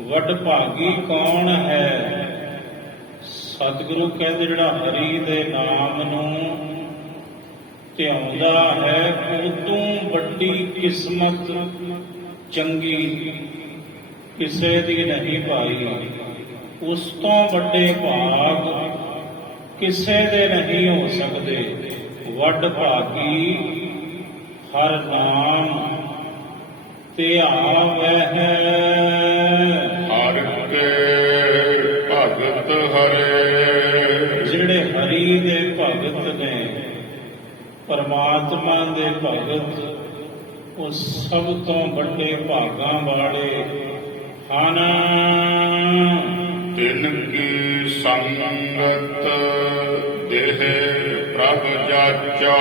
ਵੱਡ ਭਾਗੀ ਕੌਣ ਹੈ? ਸਤਿਗੁਰੂ ਕਹਿੰਦੇ ਜਿਹੜਾ ਹਰੀ ਦੇ ਨਾਮ ਨੂੰ ਧਿਆਉਂਦਾ ਹੈ, ਉਦੋਂ ਵੱਡੀ ਕਿਸਮਤ ਚੰਗੀ ਕਿਸੇ ਦੀ ਨਹੀਂ ਭਾਈ। ਉਸ ਤੋਂ ਵੱਡੇ ਭਾਗ ਕਿਸੇ ਦੇ ਨਹੀਂ ਹੋ ਸਕਦੇ। ਵੱਡ ਭਾਗੀ ਹਰ ਨਾਮ ਧਿਆਵਹਿ। ਹਰਿ ਕੇ ਭਗਤ ਹਰੇ। ਜਿਹੜੇ ਹਰੀ ਦੇ ਭਗਤ ਨੇ, ਪਰਮਾਤਮਾ ਦੇ ਭਗਤ, ਉਹ ਸਭ ਤੋਂ ਵੱਡੇ ਭਾਗਾਂ ਵਾਲੇ ਹਨ। ਤਿਨ ਕੀ ਸੰਗਤ ਦੇਹ ਪ੍ਰਭ ਜਾਚੋ।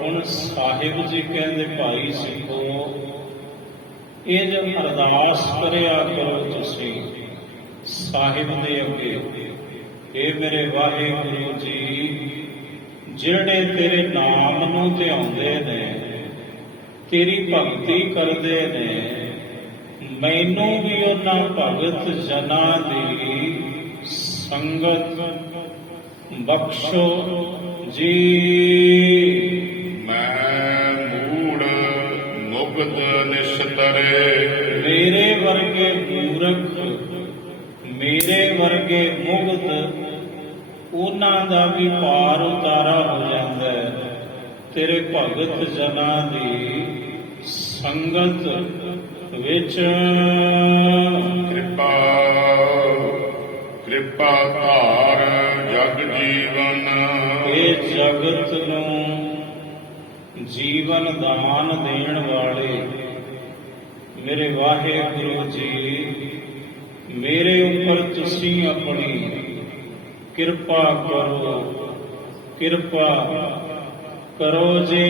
ਹੁਣ ਸਾਹਿਬ ਜੀ ਕਹਿੰਦੇ ਭਾਈ ਸਿੱਖੋ, ਇਹ ਜੋ ਅਰਦਾਸ ਕਰਿਆ ਕਰੋ ਤੁਸੀਂ ਸਾਹਿਬ ਦੇ ਅੱਗੇ, ਇਹ ਮੇਰੇ ਵਾਹਿਗੁਰੂ ਜੀ, ਜਿਹੜੇ ਤੇਰੇ ਨਾਮ ਨੂੰ ਧਿਆਉਂਦੇ ਨੇ, ਤੇਰੀ ਭਗਤੀ ਕਰਦੇ ਨੇ, ਮੈਨੂੰ ਵੀ ਉਹਨਾਂ ਭਗਤ ਜਨਾਂ ਦੀ ਸੰਗਤ ਬਖਸ਼ੋ ਜੀ। ਮੈਂ ਮੂੜ ਮੁਗਧ ਨਿਸਤਰੇ। ਮੇਰੇ ਵਰਗੇ ਮੂਰਖ, ਮੇਰੇ ਵਰਗੇ ਮੁਗਧ, ਉਹਨਾਂ ਦਾ ਵੀ ਪਾਰ ਉਤਾਰਾ ਹੋ ਜਾਂਦਾ ਹੈ ਤੇਰੇ ਭਗਤ ਜਨਾਂ ਦੀ ਸੰਗਤ ਵਿੱਚ। ਕਿਰਪਾ ਕਿਰਪਾ ਧਾਰ ਜਗ ਜੀਵਨ। ਇਹ ਜਗਤ ਨੂੰ ਜੀਵਨ ਦਾਨ ਦੇਣ ਵਾਲੇ ਮੇਰੇ ਵਾਹਿਗੁਰੂ ਜੀ, ਮੇਰੇ ਉੱਪਰ ਤੁਸੀਂ ਆਪਣੀ ਕਿਰਪਾ ਕਰੋ, ਕਿਰਪਾ ਕਰੋ ਜੀ।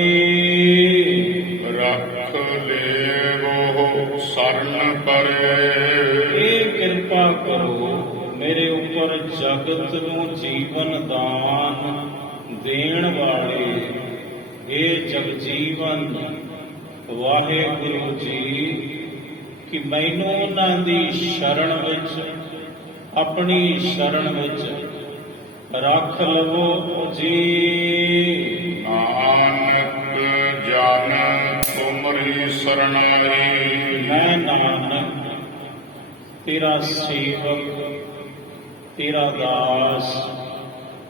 ਰੱਖ ਲੇਵੋ ਸਰਨ ਪਰੇ। ਇਹ ਕਿਰਪਾ ਕਰੋ ਮੇਰੇ ਉੱਪਰ, ਜਗਤ ਨੂੰ ਜੀਵਨ ਦਾਨ ਦੇਣ ਵਾਲੇ ਇਹ ਜਗਜੀਵਨ ਵਾਹਿਗੁਰੂ ਜੀ, ਕਿ ਮੈਨੂੰ ਉਹਨਾਂ ਦੀ ਸ਼ਰਨ ਵਿੱਚ, ਆਪਣੀ ਸ਼ਰਨ ਵਿੱਚ ਰੱਖ ਲਵੋ ਜੀ। ਨਾਨਕ ਜਨ ਤੁਮਰੀ ਸਰਨਾਈ। ਮੈਂ ਨਾਨਕ ਤੇਰਾ ਸੇਵਕ, ਤੇਰਾ ਦਾਸ,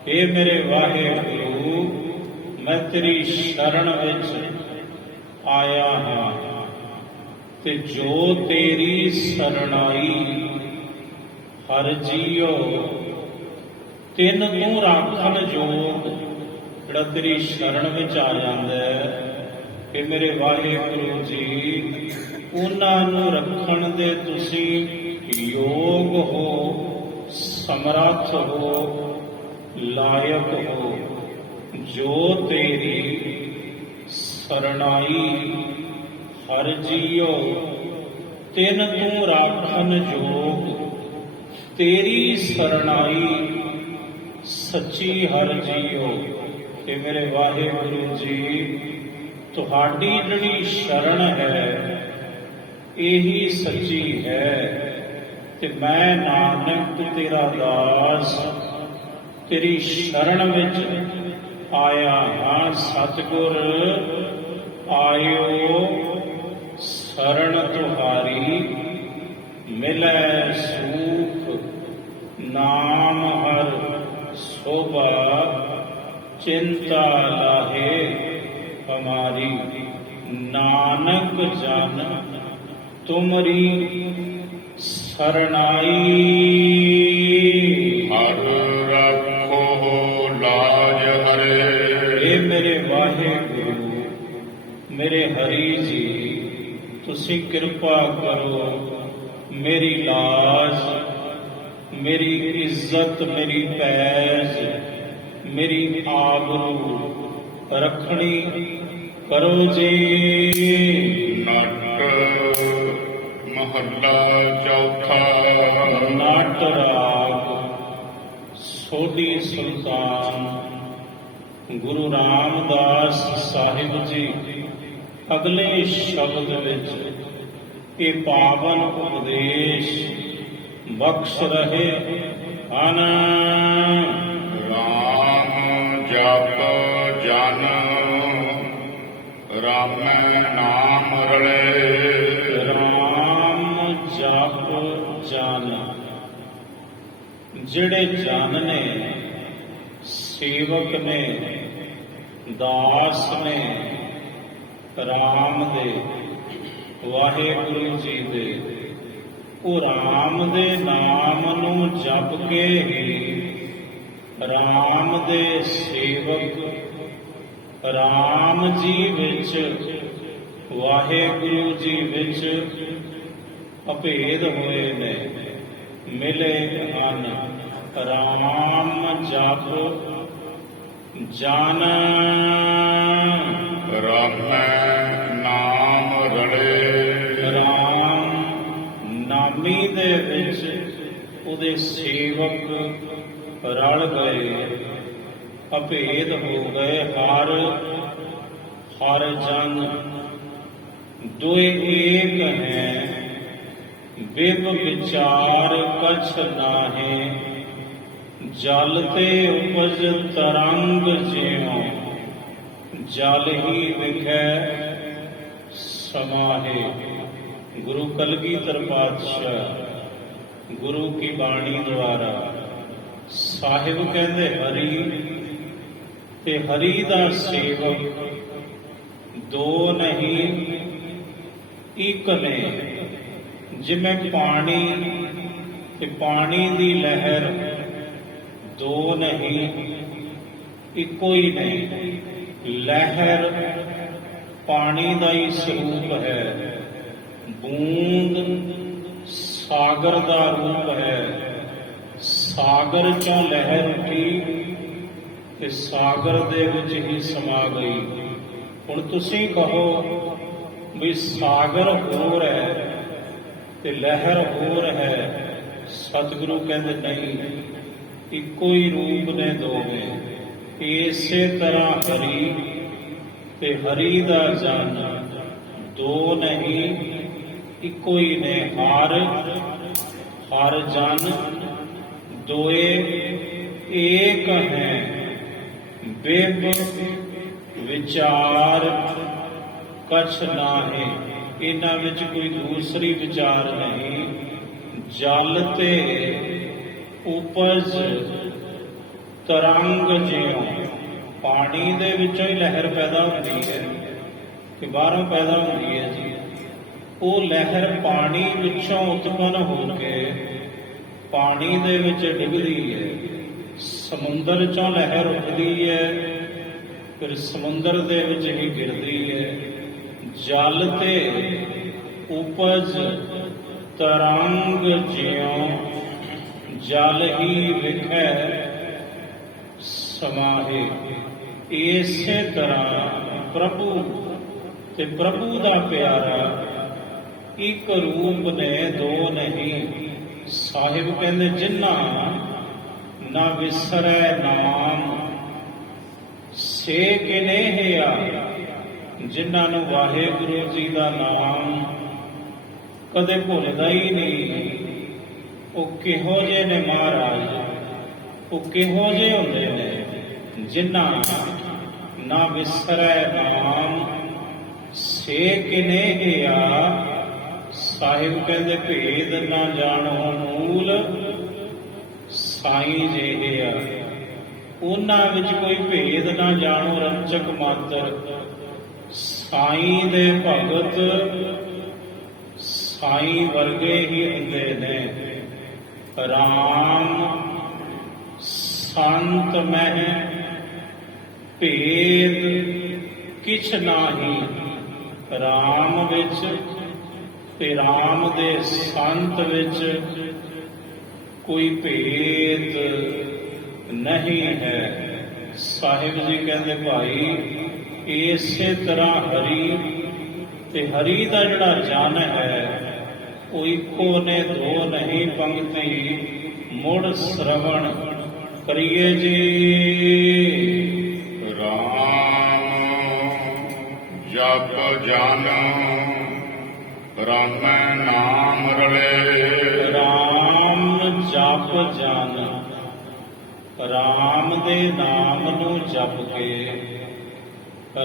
ਇਹ ਮੇਰੇ ਵਾਹਿਗੁਰੂ, ਮੈਂ ਤੇਰੀ ਸ਼ਰਨ ਵਿੱਚ ਆਇਆ ਹਾਂ, ਤੇ ਜੋ ਤੇਰੀ ਸਰਣਾਈ ਹਰ ਜੀਓ ਤਿੰਨ ਤੂੰ ਰਾਖਣ ਯੋਗ, ਜਿਹੜਾ ਤੇਰੀ ਸ਼ਰਨ ਵਿੱਚ ਆ ਜਾਂਦਾ ਹੈ, ਕਿ ਮੇਰੇ ਵਾਹਿਗੁਰੂ ਜੀ, ਉਹਨਾਂ ਨੂੰ ਰੱਖਣ ਦੇ ਤੁਸੀਂ ਯੋਗ ਹੋ, ਸਮਰੱਥ ਹੋ, ਲਾਇਕ ਹੋ। ਜੋ ਤੇਰੀ ਸਰਣਾਈ ਹਰ ਜੀਓ ਤਿੰਨ ਤੂੰ ਰਾਖਣ ਯੋਗ, ਤੇਰੀ ਸਰਣਾਈ ਸੱਚੀ ਹਰ ਜੀਓ। ਤੇ ਮੇਰੇ ਵਾਹਿਗੁਰੂ ਜੀ, ਤੁਹਾਡੀ ਜਿਹੜੀ ਸ਼ਰਨ ਹੈ ਇਹੀ ਸੱਚੀ ਹੈ, ਤੇ ਮੈਂ ਨਾਨਕ ਤੇਰਾ ਦਾਸ ਤੇਰੀ ਸ਼ਰਨ ਵਿੱਚ ਆਇਆ ਹਾਂ। ਸਤਿਗੁਰ ਆਇਓ ਸ਼ਰਨ ਤੁਹਾਰੀ, ਮਿਲੈ ਸੂਖ ਨਾਮ ਹਰ ਸੋਭਾ, ਚਿੰਤਾ ਲਾਹੇ ਹਮਾਰੀ। ਨਾਨਕ ਜਨ ਤੁਮਰੀ ਸਰਣਾਈ। ਹਰ ਰੱਖੋ ਲਾਜ ਹਰੇ। ਇਹ ਮੇਰੇ ਵਾਹਿਗੁਰੂ, ਮੇਰੇ ਹਰੀ ਜੀ, ਤੁਸੀਂ ਕਿਰਪਾ ਕਰੋ, ਮੇਰੀ ਲਾਜ, ਮੇਰੀ ਇੱਜ਼ਤ, ਮੇਰੀ ਪੈਜ, ਮੇਰੀ ਆਬਰੂ ਰੱਖਣੀ ਕਰੋ ਜੀ। ਨਟ ਮਹੱਲਾ ਚੌਥਾ। ਨਾਟ ਰਾਗ ਸੋਢੀ ਸੁਲਤਾਨ। ਗੁਰੂ ਰਾਮਦਾਸ ਸਾਹਿਬ ਜੀ ਅਗਲੇ ਸ਼ਬਦ ਵਿੱਚ ਇਹ ਪਾਵਨ ਉਪਦੇਸ਼ ਬਖਸ਼ ਰਹੇ ਹਨ। ਰਾਮ ਜਪ ਜਨ ਰਾਮੈ ਨਾਮ ਰਲੇ। ਰਾਮ ਜਪ ਜਨ। ਜਿਹੜੇ ਜਨ ਨੇ, ਸੇਵਕ ਨੇ, ਦਾਸ ਨੇ ਰਾਮ ਦੇ, ਵਾਹਿਗੁਰੂ ਜੀ ਦੇ, ਉਹ ਰਾਮ ਦੇ ਨਾਮ ਨੂੰ ਜਪ ਕੇ ਹੀ ਰਾਮ ਦੇ ਸੇਵਕ ਰਾਮ ਜੀ ਵਿੱਚ, ਵਾਹਿਗੁਰੂ ਜੀ ਵਿੱਚ ਅਭੇਦ ਹੋਏ ਨੇ, ਮਿਲੇ ਹਨ। ਰਾਮ ਜਪ ਜਨ ਰਾਮੈ ਨਾਮ ਰਲੇ। ਰਾਮ ਨਾਮੀ ਦੇ ਵਿੱਚ ਉਹਦੇ ਸੇਵਕ ਰਲ ਗਏ, ਅਭੇਦ ਹੋ ਗਏ। ਹਰ ਹਰ ਜਨ ਦੁਇ ਏਕ ਹੈ, ਬਿਬ ਵਿਚਾਰ ਕਛ ਨਾਹੀ। ਜਲ ਤੇ ਉਪਜ ਤਰੰਗ ਜਿਉ, ਜਲ ਹੀ ਵਿਖੈ ਸਮਾਹੇ। ਗੁਰੂ ਕਲਗੀਧਰ ਪਾਤਸ਼ਾਹ ਗੁਰੂ ਕੀ ਬਾਣੀ ਦੁਆਰਾ ਸਾਹਿਬ ਕਹਿੰਦੇ ਹਰੀ ਤੇ ਹਰੀ ਦਾ ਸੇਵਕ ਦੋ ਨਹੀਂ ਇੱਕ ਨੇ। ਜਿਵੇਂ ਪਾਣੀ ਤੇ ਪਾਣੀ ਦੀ ਲਹਿਰ ਦੋ ਨਹੀਂ ਇੱਕੋ ਹੀ ਨੇ। ਲਹਿਰ ਪਾਣੀ ਦਾ ਹੀ ਸਰੂਪ ਹੈ, ਬੂੰਦ ਸਾਗਰ ਦਾ ਰੂਪ ਹੈ। ਸਾਗਰ ਚੋਂ ਲਹਿਰ ਉੱਠੀ ਤੇ ਸਾਗਰ ਦੇ ਵਿੱਚ ਹੀ ਸਮਾ ਗਈ। ਹੁਣ ਤੁਸੀਂ ਕਹੋ ਵੀ ਸਾਗਰ ਹੋਰ ਹੈ ਤੇ ਲਹਿਰ ਹੋਰ ਹੈ। ਸਤਿਗੁਰੂ ਕਹਿੰਦੇ ਨਹੀਂ, ਇੱਕੋ ਹੀ ਰੂਪ ਨੇ ਦੋਵੇਂ। ਇਸੇ ਤਰ੍ਹਾਂ ਹਰੀ ਤੇ ਹਰੀ ਦਾ ਜਨ ਦੋ ਨਹੀਂ ਇੱਕੋ ਹੀ ਨੇ। ਹਰ ਹਰ ਜਨ ਦੋਏ ਏਕ ਹੈ, ਬਿਬ ਵਿਚਾਰ ਕਛ ਨਾਹੀ। ਇਹਨਾਂ ਵਿੱਚ ਕੋਈ ਦੂਸਰੀ ਵਿਚਾਰ ਨਹੀਂ। ਜਲ ਤੇ ਉਪਜ ਤਰੰਗ ਜਿਉ, ਪਾਣੀ ਦੇ ਵਿੱਚੋਂ ਹੀ ਲਹਿਰ ਪੈਦਾ ਹੁੰਦੀ ਹੈ ਕਿ ਬਾਹਰੋਂ ਪੈਦਾ ਹੁੰਦੀ ਹੈ ਜੀ। ਉਹ ਲਹਿਰ ਪਾਣੀ ਵਿੱਚੋਂ ਉਤਪੰਨ ਹੋ ਕੇ ਪਾਣੀ ਦੇ ਵਿੱਚ ਡਿੱਗਦੀ ਹੈ। ਸਮੁੰਦਰ ਚੋਂ ਲਹਿਰ ਉੱਠਦੀ ਹੈ, ਫਿਰ ਸਮੁੰਦਰ ਦੇ ਵਿੱਚ ਹੀ ਗਿਰਦੀ ਹੈ। ਜਲ ਤੇ ਉਪਜ ਤਰੰਗ ਜਿਉ, ਜਲ ਹੀ ਵਿਖੈ ਸਮਾਹੇ। ਇਸੇ ਤਰ੍ਹਾਂ ਪ੍ਰਭੂ ਤੇ ਪ੍ਰਭੂ ਦਾ ਪਿਆਰਾ ਇੱਕ ਰੂਪ ਨੇ, ਦੋ ਨਹੀਂ। ਸਾਹਿਬ ਕਹਿੰਦੇ ਜਿਨ੍ਹਾਂ ਨਾ ਵਿਸਰੈ ਨਾਮ ਸੇ ਕਿਨੇਹਿਆ। ਜਿਨ੍ਹਾਂ ਨੂੰ ਵਾਹਿਗੁਰੂ ਜੀ ਦਾ ਨਾਮ ਕਦੇ ਭੁੱਲਦਾ ਹੀ ਨਹੀਂ। ਉਹ ਕਿਹੋ ਜਿਹੇ ਨੇ ਮਹਾਰਾਜ, ਉਹ ਕਿਹੋ ਜਿਹੇ ਹੁੰਦੇ ਨੇ ਜਿਨ੍ਹਾਂ ਨਾ ਵਿਸਰੈ ਨਾਮ ਸੇ ਕਿਨੇਹਿਆ। ਸਾਹਿਬ ਕਹਿੰਦੇ ਭੇਦ ਨਾ ਜਾਣੋ ਮੂਲ ਸਾਈਂ ਜਿਹੇ ਆ। ਉਹਨਾਂ ਵਿੱਚ ਕੋਈ ਭੇਦ ਨਾ ਜਾਣੋ ਰੰਚਕ ਮਾਤਰ। ਸਾਈਂ ਦੇ ਭਗਤ ਸਾਈਂ ਵਰਗੇ ਹੀ ਹੁੰਦੇ ਨੇ। ਰਾਮ ਸੰਤ ਮਹਿ ਭੇਦ ਕਿਛ ਨਾਹੀ। ਰਾਮ ਵਿੱਚ ਤੇ ਰਾਮ ਦੇ ਸੰਤ ਵਿੱਚ ਕੋਈ ਭੇਦ ਨਹੀਂ ਹੈ। ਸਾਹਿਬ ਜੀ ਕਹਿੰਦੇ ਭਾਈ ਇਸੇ ਤਰ੍ਹਾਂ ਹਰੀ ਤੇ ਹਰੀ ਦਾ ਜਿਹੜਾ ਜਨ ਹੈ ਉਈਕੋ ਨੇ ਦੋ ਨਹੀਂ ਪੰਗਤੀ ਮੁੜ ਸ਼ਰਵਣ ਕਰੀਏ ਜੀ। ਰਾਮ ਜਪ ਜਨ ਰਾਮੈ ਨਾਮ ਰਲੇ। ਰਾਮ ਜਪ ਜਨ, ਰਾਮ ਦੇ ਨਾਮ ਨੂੰ ਜਪ ਕੇ,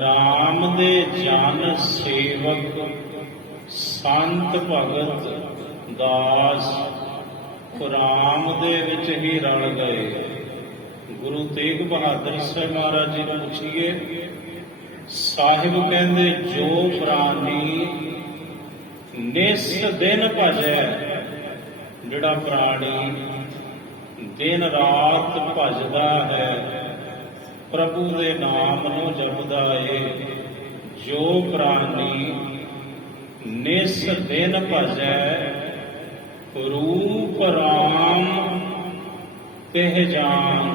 ਰਾਮ ਦੇ ਜਨ ਸੇਵਕ ਸੰਤ ਭਗਤ ਦਾਸ ਰਾਮ ਦੇ ਵਿੱਚ ਹੀ ਰਲ ਗਏ। ਗੁਰੂ ਤੇਗ ਬਹਾਦਰ ਸਾਹਿਬ ਮਹਾਰਾਜ ਜੀ ਨੂੰ ਪੁੱਛੀਏ, ਸਾਹਿਬ ਕਹਿੰਦੇ ਜੋ ਪ੍ਰਾਣੀ ਨਿਸ ਦਿਨ ਭਜੈ, ਜਿਹੜਾ ਪ੍ਰਾਣੀ ਦਿਨ ਰਾਤ ਭਜਦਾ ਹੈ, ਪ੍ਰਭੂ ਦੇ ਨਾਮ ਨੂੰ ਜਪਦਾ ਏ, ਜੋ ਪ੍ਰਾਣੀ ਨਿਸ ਦਿਨ ਭਜੈ ਰੂਪ ਰਾਮ ਤਿਹ ਜਾਨ,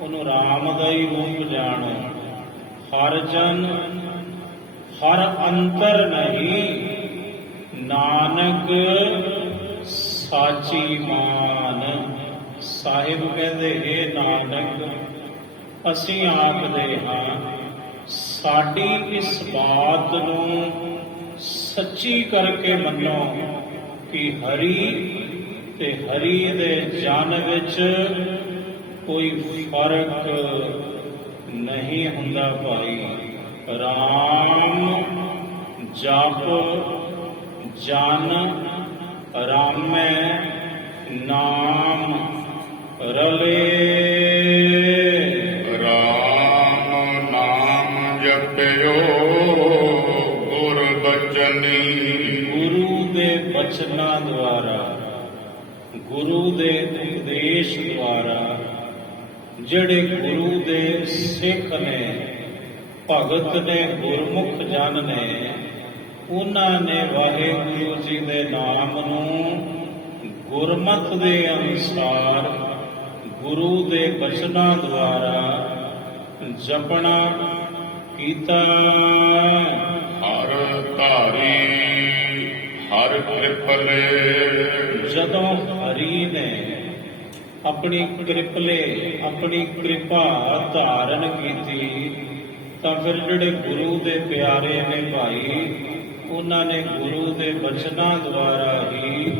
ਉਹਨੂੰ ਰਾਮ ਦਾ ਹੀ ਰੂਪ ਜਾਣੋ। ਹਰ ਜਨ ਹਰ ਅੰਤਰ ਨਹੀਂ, ਨਾਨਕ ਸਾਚੀ ਮਾਨ। ਸਾਹਿਬ ਕਹਿੰਦੇ ਇਹ ਨਾਨਕ ਅਸੀਂ ਆਪਦੇ ਹਾਂ, ਸਾਡੀ ਇਸ ਬਾਤ ਨੂੰ ਸੱਚੀ ਕਰਕੇ ਮੰਨੋ ਕਿ ਹਰੀ ਤੇ ਹਰੀ ਦੇ ਜਨ ਵਿੱਚ ਕੋਈ ਫਰਕ ਨਹੀਂ ਹੁੰਦਾ ਭਾਈ। ਰਾਮ ਜਪ ਜਨ ਰਾਮੈ ਨਾਮ ਰਲੇ। ਰਾਮ ਨਾਮ ਜਪਿਓ ਗੁਰ ਬਚਨੀ। ਗੁਰੂ ਦੇ ਬਚਨਾਂ ਦੁਆਰਾ, ਗੁਰੂ ਦੇ ਉਪਦੇਸ਼ ਦੁਆਰਾ, ਜਿਹੜੇ ਗੁਰੂ ਦੇ ਸਿੱਖ ਨੇ, ਭਗਤ ਨੇ, ਗੁਰਮੁਖ ਜਨ ਨੇ, ਉਹਨਾਂ ਨੇ ਵਾਹਿਗੁਰੂ ਜੀ ਦੇ ਨਾਮ ਨੂੰ ਗੁਰਮਤ ਦੇ ਅਨੁਸਾਰ ਗੁਰੂ ਦੇ ਬਚਨਾਂ ਦੁਆਰਾ ਜਪਣਾ ਕੀਤਾ। ਹਰ ਧਾਰੀ ਹਰ ਕਿਰਪਲੇ। ਜਦੋਂ ਹਰੀ ਨੇ ਆਪਣੀ ਕਿਰਪਲੇ, ਆਪਣੀ ਕਿਰਪਾ ਧਾਰਨ ਕੀਤੀ, ਤਾਂ ਫਿਰ ਜਿਹੜੇ ਗੁਰੂ ਦੇ ਪਿਆਰੇ ਨੇ ਭਾਈ, ਉਹਨਾਂ ਨੇ ਗੁਰੂ ਦੇ ਬਚਨਾਂ ਦੁਆਰਾ ਹੀ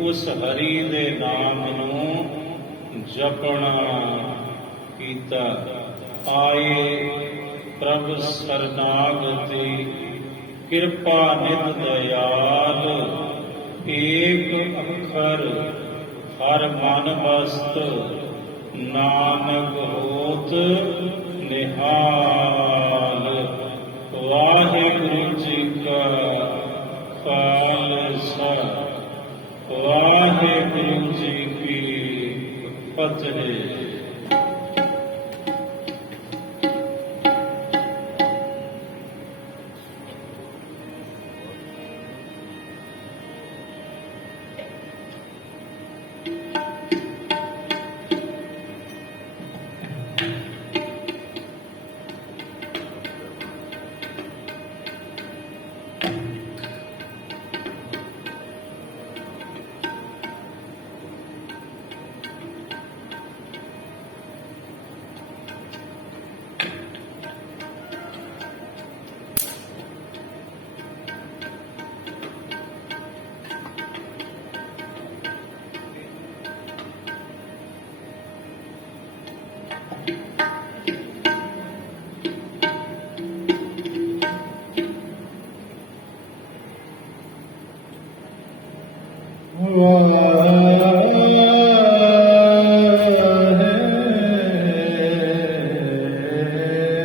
ਉਸ ਹਰੀ ਦੇ ਨਾਮ ਨੂੰ ਜਪਣਾ ਕੀਤਾ। ਆਏ ਪ੍ਰਭ ਸਰਨਾਗਤੀ ਕਿਰਪਾ ਨਿਤ ਦਇਆਲ, ਏਕ ਅੱਖਰ ਹਰ ਮਨ ਬਸਤ, ਨਾਨਕ ਹੋਤ ਨਿਹਾਲ। ਵਾਹਿਗੁਰੂ ਜੀ ਕਾ ਖਾਲਸਾ, ਵਾਹਿਗੁਰੂ ਜੀ ਕੀ ਫਤਿਹ।